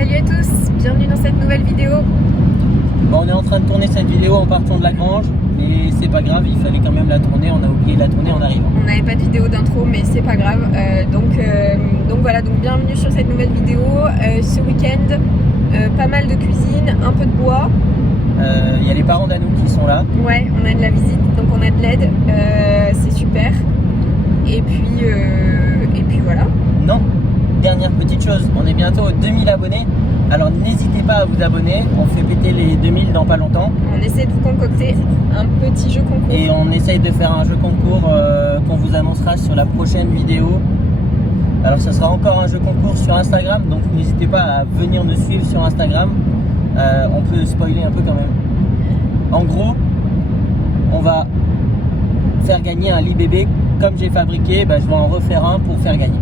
Salut à tous, bienvenue dans cette nouvelle vidéo. Bon, on est en train de tourner cette vidéo en partant de la grange, mais c'est pas grave, il fallait quand même la tourner, on a oublié de la tourner en arrivant. On n'avait pas de vidéo d'intro mais c'est pas grave. Donc voilà, donc bienvenue sur cette nouvelle vidéo. Ce week-end, pas mal de cuisine, un peu de bois. Il y a les parents d'Anouk qui sont là. Ouais, on a de la visite, donc on a de l'aide, c'est super. Et puis voilà. Non, dernière petite chose, on est bientôt aux 2000 abonnés, alors n'hésitez pas à vous abonner, on fait péter les 2000 dans pas longtemps. On essaie de vous concocter un petit jeu concours. Et on essaye de faire un jeu concours qu'on vous annoncera sur la prochaine vidéo. Alors ça sera encore un jeu concours sur Instagram, donc n'hésitez pas à venir nous suivre sur Instagram. On peut spoiler un peu quand même. En gros, on va faire gagner un lit bébé comme j'ai fabriqué, je vais en refaire un pour faire gagner.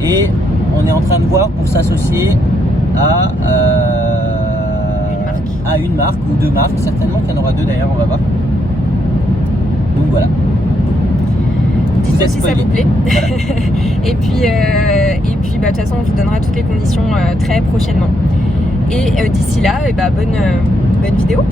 Et on est en train de voir pour s'associer à une marque ou deux marques, certainement qu'il y en aura deux d'ailleurs, on va voir. Donc voilà. Dites-nous si ça vous plaît. Voilà. et puis de toute façon on vous donnera toutes les conditions très prochainement. Et d'ici là, bonne vidéo.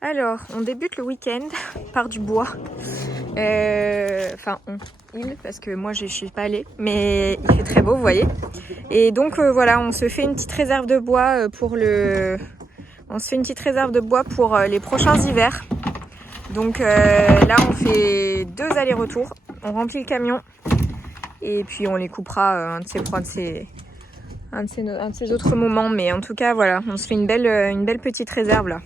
Alors, on débute le week-end par du bois. Il, parce que moi je suis pas allée, mais il fait très beau, vous voyez. Et donc voilà, on se fait une petite réserve de bois pour les prochains hivers. Donc là, on fait 2 allers-retours, on remplit le camion et puis on les coupera un de ces autres moments. Mais en tout cas, voilà, on se fait une belle petite réserve là.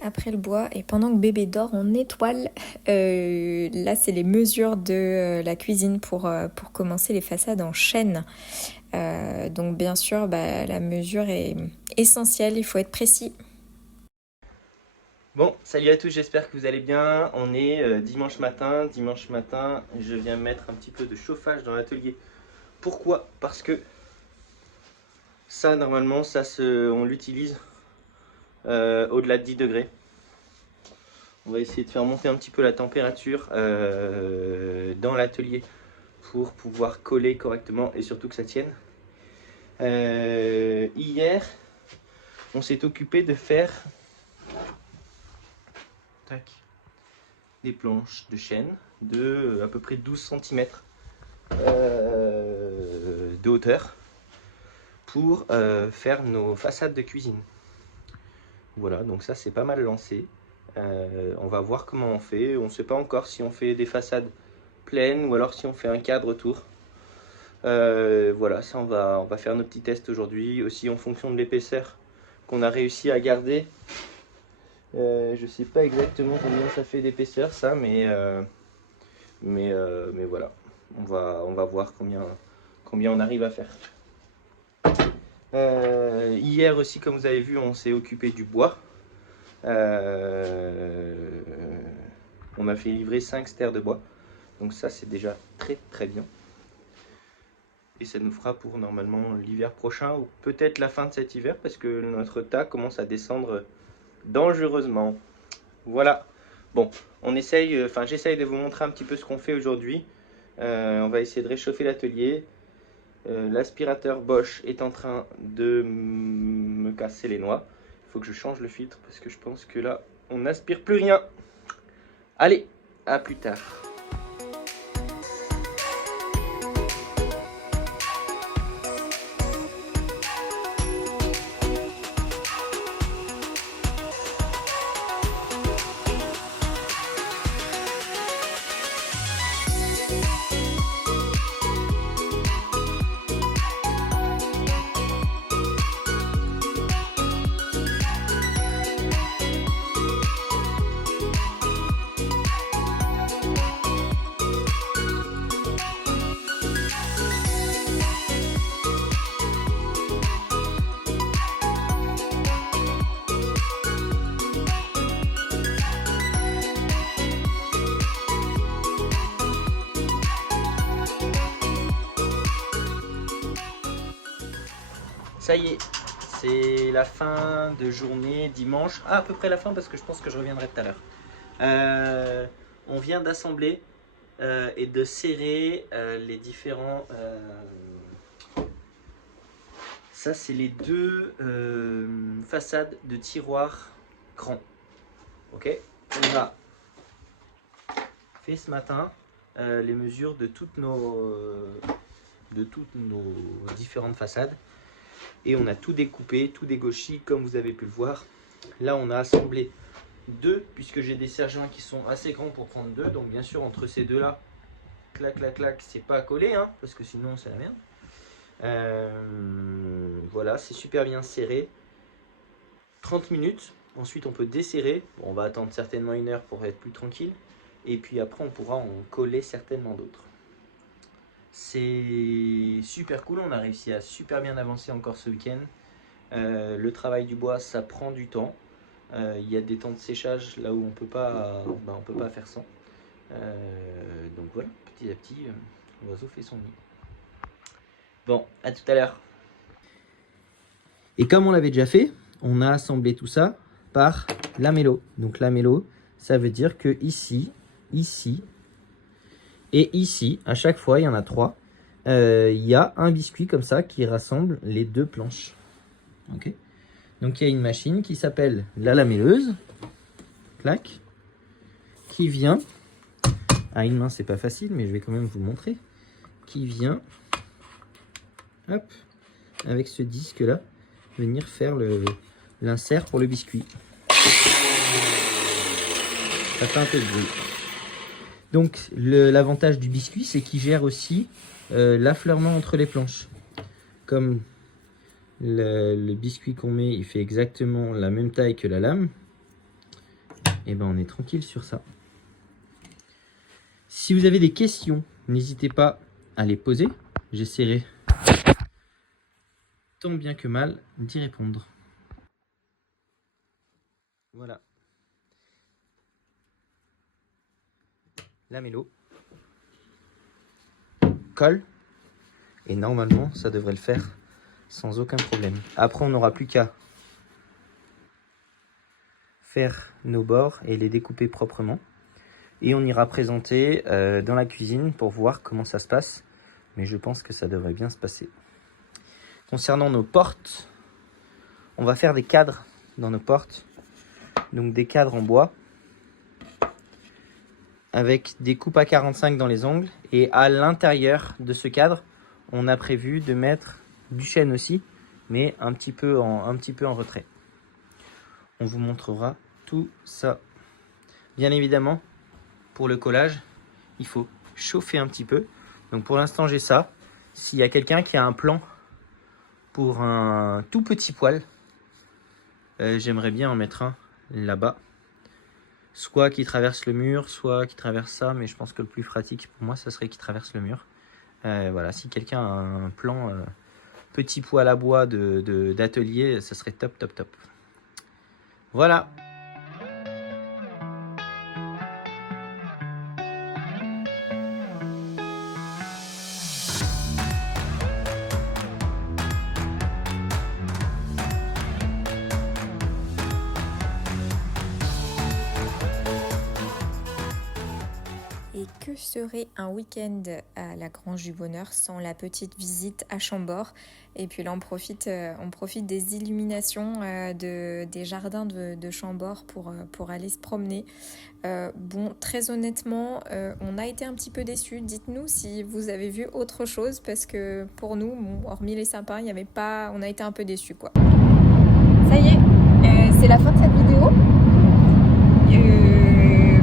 Après le bois et pendant que bébé dort, on étoile. Là, c'est les mesures de la cuisine pour commencer les façades en chêne. Donc bien sûr, la mesure est essentielle, il faut être précis. Bon, salut à tous, j'espère que vous allez bien. On est dimanche matin. Dimanche matin, je viens mettre un petit peu de chauffage dans l'atelier. Pourquoi? Parce que ça, normalement, on l'utilise au-delà de 10 degrés. On va essayer de faire monter un petit peu la température dans l'atelier pour pouvoir coller correctement et surtout que ça tienne. Hier, on s'est occupé de faire des planches de chêne de à peu près 12 cm de hauteur pour faire nos façades de cuisine. Voilà, donc ça c'est pas mal lancé. On va voir comment on fait. On ne sait pas encore si on fait des façades pleines ou alors si on fait un cadre autour. Voilà, ça on va faire nos petits tests aujourd'hui. Aussi en fonction de l'épaisseur qu'on a réussi à garder. Je sais pas exactement combien ça fait d'épaisseur ça, mais voilà. On va voir combien on arrive à faire. Hier aussi, comme vous avez vu, on s'est occupé du bois. On a fait livrer 5 stères de bois, donc ça c'est déjà très bien, et ça nous fera pour normalement l'hiver prochain ou peut-être la fin de cet hiver parce que notre tas commence à descendre dangereusement. Voilà, Bon, on essaye, enfin j'essaye de vous montrer un petit peu ce qu'on fait aujourd'hui. On va essayer de réchauffer l'atelier. L'aspirateur Bosch est en train de me casser les noix. Il faut que je change le filtre parce que je pense que là, on n'aspire plus rien. Allez, à plus tard. Ça y est, c'est la fin de journée dimanche. Ah, à peu près la fin parce que je pense que je reviendrai tout à l'heure. On vient d'assembler et de serrer les différents... Ça, c'est les deux façades de tiroirs grands. Ok, on a fait ce matin les mesures de toutes nos différentes façades. Et on a tout découpé, tout dégauchi, comme vous avez pu le voir. Là, on a assemblé deux, puisque j'ai des serre-joints qui sont assez grands pour prendre deux. Donc, bien sûr, entre ces deux-là, clac, clac, clac, c'est pas collé, hein, parce que sinon, c'est la merde. Voilà, c'est super bien serré. 30 minutes. Ensuite, on peut desserrer. Bon, on va attendre certainement 1 heure pour être plus tranquille. Et puis après, on pourra en coller certainement d'autres. C'est super cool, on a réussi à super bien avancer encore ce week-end. Le travail du bois, ça prend du temps. Il y a des temps de séchage là où on peut pas faire sans. Donc voilà, petit à petit, l'oiseau fait son nid. Bon, à tout à l'heure. Et comme on l'avait déjà fait, on a assemblé tout ça par lamello. Donc lamello, ça veut dire que ici, et ici, à chaque fois, il y en a 3. Il y a un biscuit comme ça qui rassemble les deux planches. Okay. Donc il y a une machine qui s'appelle la lamelleuse. Clac. Qui vient. À une main, c'est pas facile, mais je vais quand même vous montrer. Qui vient. Hop. Avec ce disque là. Venir faire l'insert pour le biscuit. Ça fait un peu de bruit. Donc l'avantage du biscuit, c'est qu'il gère aussi l'affleurement entre les planches. Comme le biscuit qu'on met, il fait exactement la même taille que la lame, et ben on est tranquille sur ça. Si vous avez des questions, n'hésitez pas à les poser. J'essaierai tant bien que mal d'y répondre. Voilà. Lamello colle et normalement ça devrait le faire sans aucun problème. Après on n'aura plus qu'à faire nos bords et les découper proprement et on ira présenter dans la cuisine pour voir comment ça se passe, mais je pense que ça devrait bien se passer. Concernant nos portes, on va faire des cadres dans nos portes, donc des cadres en bois avec des coupes à 45 dans les angles, et à l'intérieur de ce cadre on a prévu de mettre du chêne aussi, mais un petit peu en retrait. On vous montrera tout ça. Bien évidemment, pour le collage, il faut chauffer un petit peu. Donc pour l'instant j'ai ça. S'il y a quelqu'un qui a un plan pour un tout petit poêle, j'aimerais bien en mettre un là-bas. Soit qui traverse le mur, soit qui traverse ça, mais je pense que le plus pratique pour moi, ça serait qui traverse le mur. Voilà, si quelqu'un a un plan petit poêle à bois d'atelier, ça serait top, top, top. Voilà. que serait un week-end à la Grange du Bonheur sans la petite visite à Chambord? Et puis là, on profite des illuminations des jardins de Chambord pour aller se promener. Bon, très honnêtement, on a été un petit peu déçus. Dites-nous si vous avez vu autre chose, parce que pour nous, bon, hormis les sapins, il y avait pas, on a été un peu déçus, quoi. Ça y est, c'est la fin de cette vidéo.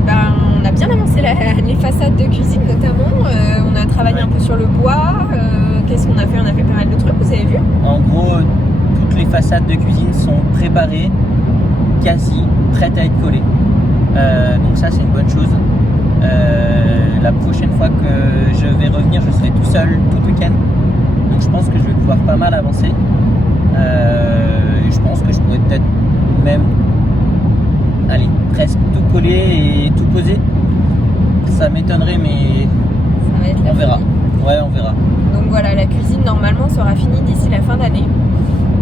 On a bien avancé les façades de cuisine notamment. On a travaillé un peu sur le bois. Qu'est-ce qu'on a fait? On a fait pas mal de trucs, vous avez vu? En gros, toutes les façades de cuisine sont préparées, quasi prêtes à être collées. Donc ça, c'est une bonne chose. La prochaine fois que je vais revenir, je serai tout seul tout le week-end. Donc je pense que je vais pouvoir pas mal avancer. Je pense que je pourrais peut-être même presque tout coller et tout poser. Ça m'étonnerait, mais ça va être on verra. Ouais, on verra. Donc voilà, la cuisine normalement sera finie d'ici la fin d'année.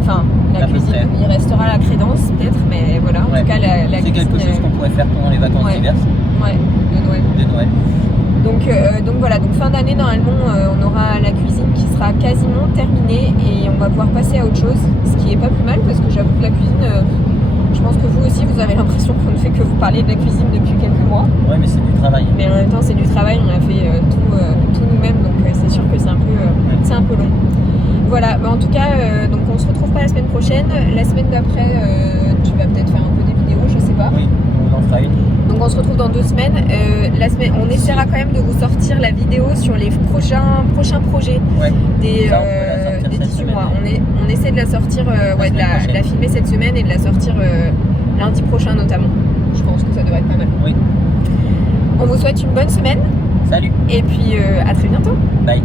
Enfin, la cuisine, il restera la crédence peut-être, mais voilà, en tout cas la c'est cuisine... quelque chose qu'on pourrait faire pendant les vacances d'hiver. Ouais, de Noël. Donc voilà, donc fin d'année normalement on aura la cuisine qui sera quasiment terminée et on va pouvoir passer à autre chose, ce qui est pas plus mal parce que j'avoue que la cuisine, je pense que vous aussi vous avez l'impression qu'on ne fait que vous parler de la cuisine depuis quelques mois. Ouais, mais c'est du travail. Mais en même temps c'est du travail, on a fait tout nous-mêmes, donc c'est sûr que c'est un peu long. Voilà, en tout cas, donc on se retrouve pas la semaine prochaine. La semaine d'après, tu vas peut-être faire un peu des vidéos, je sais pas. Oui, on en fera une. Donc on se retrouve dans 2 semaines. On essaiera quand même de vous sortir la vidéo sur les prochains projets des 18 mois. On essaie de la sortir, de la filmer cette semaine et de la sortir lundi prochain notamment. Je pense que ça devrait être pas mal. Oui. On vous souhaite une bonne semaine. Salut. Et puis à très bientôt. Bye.